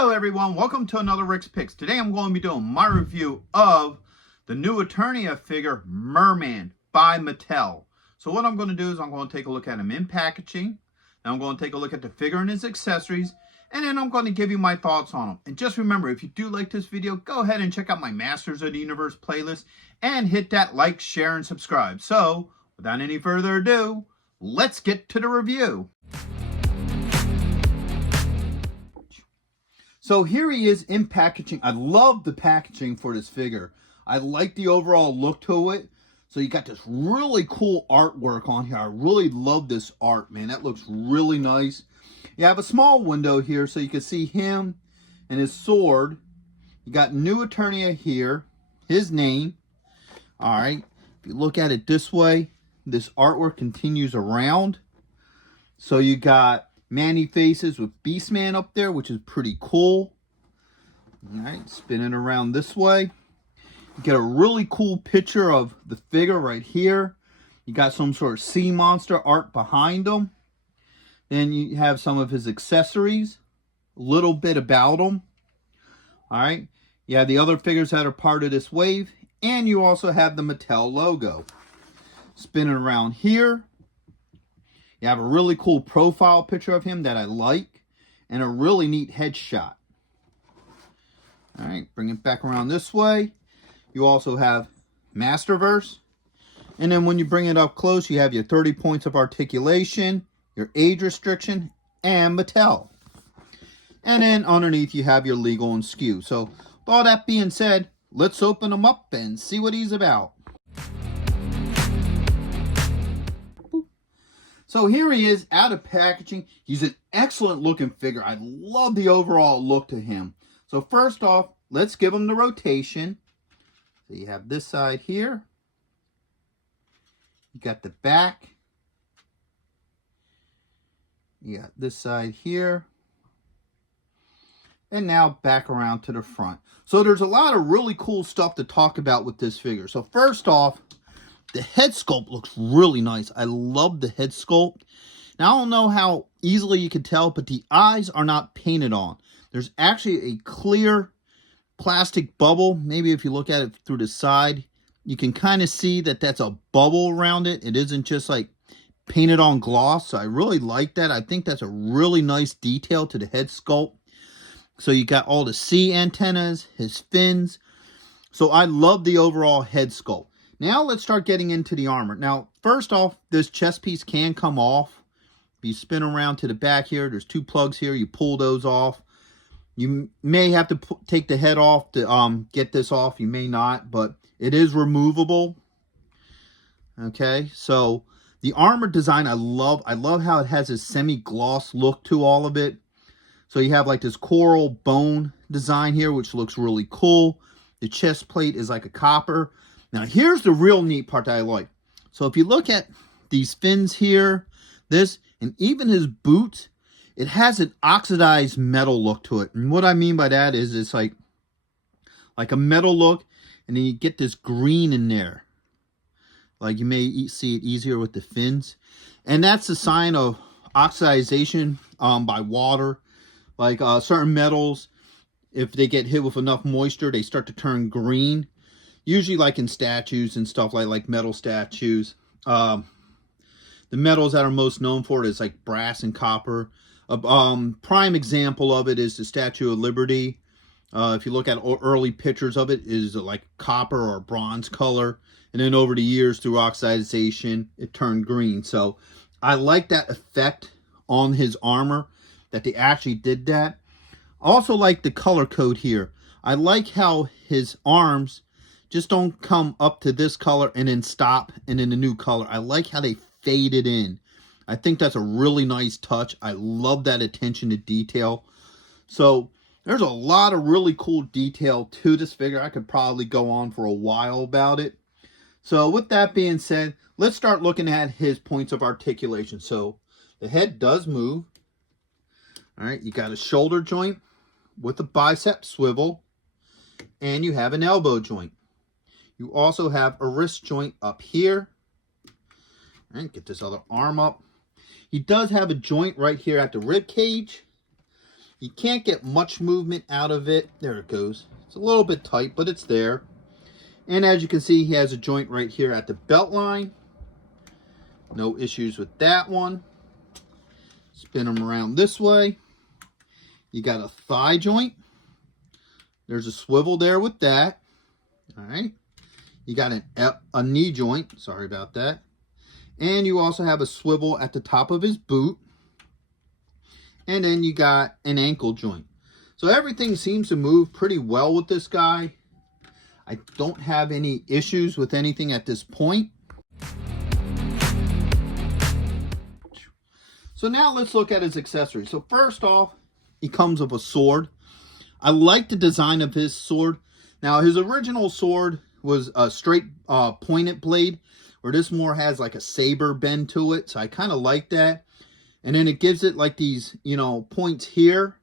Hello everyone, welcome to another Rick's Picks. Today I'm going to be doing my review of the new Eternia figure, Mer-Man by Mattel. So what I'm going to do is I'm going to take a look at him in packaging, and I'm going to take a look at the figure and his accessories, and then I'm going to give you my thoughts on him. And just remember, if you do like this video, go ahead and check out my Masters of the Universe playlist, and hit that like, share, and subscribe. So, without any further ado, let's get to the review. So here he is in packaging. I love the packaging for this figure. I like the overall look to it. So you got this really cool artwork on here. I really love this art, man. That looks really nice. You have a small window here so you can see him and his sword. You got New Eternia here, his name. All right. If you look at it this way, this artwork continues around. So you got Manny faces with Beastman up there, which is pretty cool. All right, spinning around this way. You get a really cool picture of the figure right here. You got some sort of sea monster art behind him. Then you have some of his accessories, a little bit about him. All right, you have the other figures that are part of this wave, and you also have the Mattel logo. Spinning around here. You have a really cool profile picture of him that I like, and a really neat headshot. All right, bring it back around this way. You also have Masterverse. And then when you bring it up close, you have your 30 points of articulation, your age restriction, and Mattel. And then underneath, you have your legal and SKU. So with all that being said, let's open him up and see what he's about. So here he is out of packaging. He's an excellent looking figure. I love the overall look to him. So first off, let's give him the rotation. So you have this side here. You got the back. You got this side here. And now back around to the front. So there's a lot of really cool stuff to talk about with this figure. So first off, the head sculpt looks really nice. I love the head sculpt. Now, I don't know how easily you can tell, but the eyes are not painted on. There's actually a clear plastic bubble. Maybe if you look at it through the side, you can kind of see that that's a bubble around it. It isn't just like painted on gloss. So I really like that. I think that's a really nice detail to the head sculpt. So you got all the sea antennas, his fins. So I love the overall head sculpt. Now let's start getting into the armor. Now, first off, this chest piece can come off. If you spin around to the back here, there's two plugs here. You pull those off. You may have to take the head off to get this off. You may not, but it is removable. Okay, so the armor design I love. I love how it has a semi-gloss look to all of it. So you have like this coral bone design here, which looks really cool. The chest plate is like a copper. Now, here's the real neat part that I like. So if you look at these fins here, this, and even his boots, it has an oxidized metal look to it. And what I mean by that is it's like a metal look, and then you get this green in there. Like you may see it easier with the fins. And that's a sign of oxidization by water. Like certain metals, if they get hit with enough moisture, they start to turn green. Usually like in statues and stuff like metal statues. The metals that are most known for it is like brass and copper. Prime example of it is the Statue of Liberty. If you look at early pictures of it, is like copper or bronze color. And then over the years through oxidization, it turned green. So I like that effect on his armor, that they actually did that. I also like the color code here. I like how his arms just don't come up to this color and then stop and then a new color. I like how they faded in. I think that's a really nice touch. I love that attention to detail. So there's a lot of really cool detail to this figure. I could probably go on for a while about it. So with that being said, let's start looking at his points of articulation. So the head does move. All right, you got a shoulder joint with a bicep swivel, and you have an elbow joint. You also have a wrist joint up here. All right, get this other arm up. He does have a joint right here at the rib cage. You can't get much movement out of it. There it goes. It's a little bit tight, but it's there. And as you can see, he has a joint right here at the belt line. No issues with that one. Spin him around this way. You got a thigh joint. There's a swivel there with that. All right. You got a knee joint. Sorry about that. And you also have a swivel at the top of his boot. And then you got an ankle joint. So everything seems to move pretty well with this guy. I don't have any issues with anything at this point. So now let's look at his accessories. So first off, he comes with a sword. I like the design of his sword. Now his original sword was a straight pointed blade, where this more has like a saber bend to it. So I kind of like that. And then it gives it like these, points here.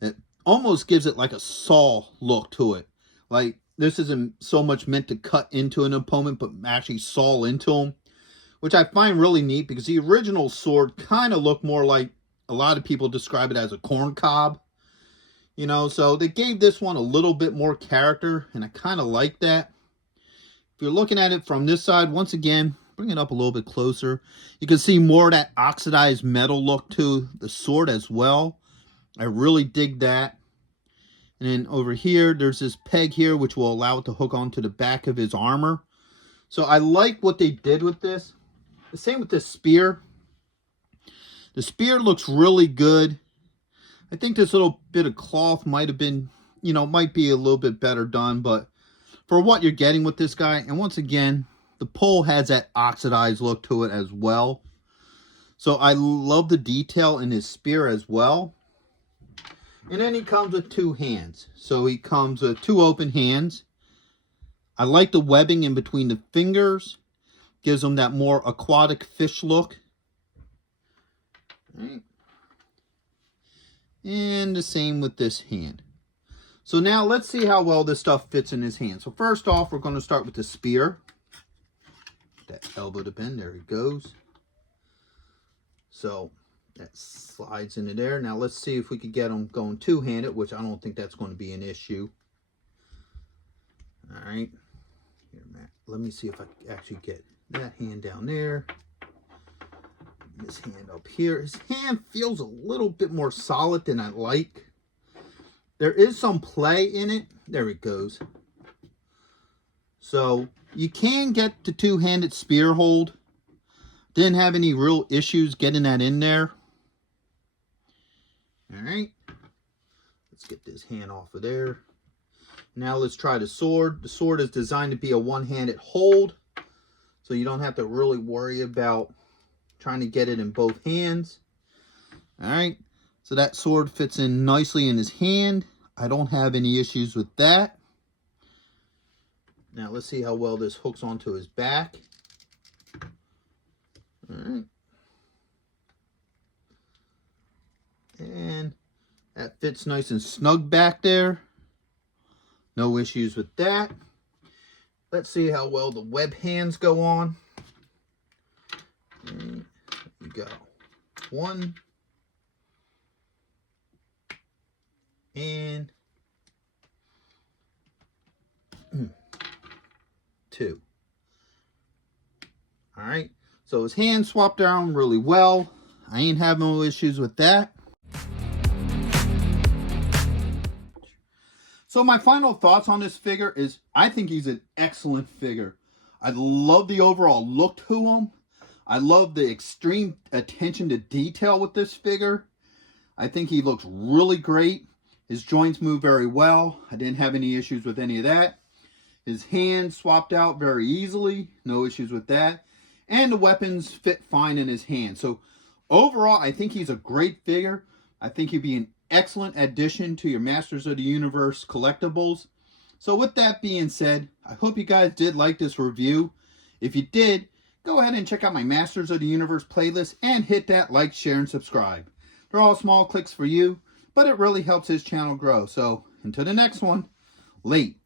It almost gives it like a saw look to it. Like this isn't so much meant to cut into an opponent, but actually saw into him, which I find really neat because the original sword kind of looked more like, a lot of people describe it as a corn cob. So they gave this one a little bit more character, and I kind of like that. If you're looking at it from this side, once again, bring it up a little bit closer. You can see more of that oxidized metal look to the sword as well. I really dig that. And then over here, there's this peg here, which will allow it to hook onto the back of his armor. So I like what they did with this. The same with the spear. The spear looks really good. I think this little bit of cloth might have been, might be a little bit better done. But for what you're getting with this guy, and once again, the pole has that oxidized look to it as well. So I love the detail in his spear as well. And then he comes with two hands. So he comes with two open hands. I like the webbing in between the fingers. Gives him that more aquatic fish look. All right. And the same with this hand. So now let's see how well this stuff fits in his hand. So first off, we're going to start with the spear. That elbow to bend, there it goes. So that slides into there. Now let's see if we could get him going two-handed, which I don't think that's going to be an issue. All right. Here, Matt. Let me see if I can actually get that hand down there. This hand up here. His hand feels a little bit more solid than I like. There is some play in it. There it goes. So you can get the two-handed spear hold. Didn't have any real issues getting that in there. All right. Let's get this hand off of there. Now let's try the sword. The sword is designed to be a one-handed hold, so you don't have to really worry about trying to get it in both hands. All right. So that sword fits in nicely in his hand. I don't have any issues with that. Now let's see how well this hooks onto his back. All right. And that fits nice and snug back there. No issues with that. Let's see how well the web hands go on. And there we go. One. And two. All right. So his hands swapped down really well. I ain't having no issues with that. So my final thoughts on this figure is I think he's an excellent figure. I love the overall look to him. I love the extreme attention to detail with this figure. I think he looks really great. His joints move very well. I didn't have any issues with any of that. His hands swapped out very easily. No issues with that. And the weapons fit fine in his hand. So overall, I think he's a great figure. I think he'd be an excellent addition to your Masters of the Universe collectibles. So with that being said, I hope you guys did like this review. If you did, go ahead and check out my Masters of the Universe playlist and hit that like, share, and subscribe. They're all small clicks for you, but it really helps his channel grow. So until the next one, late.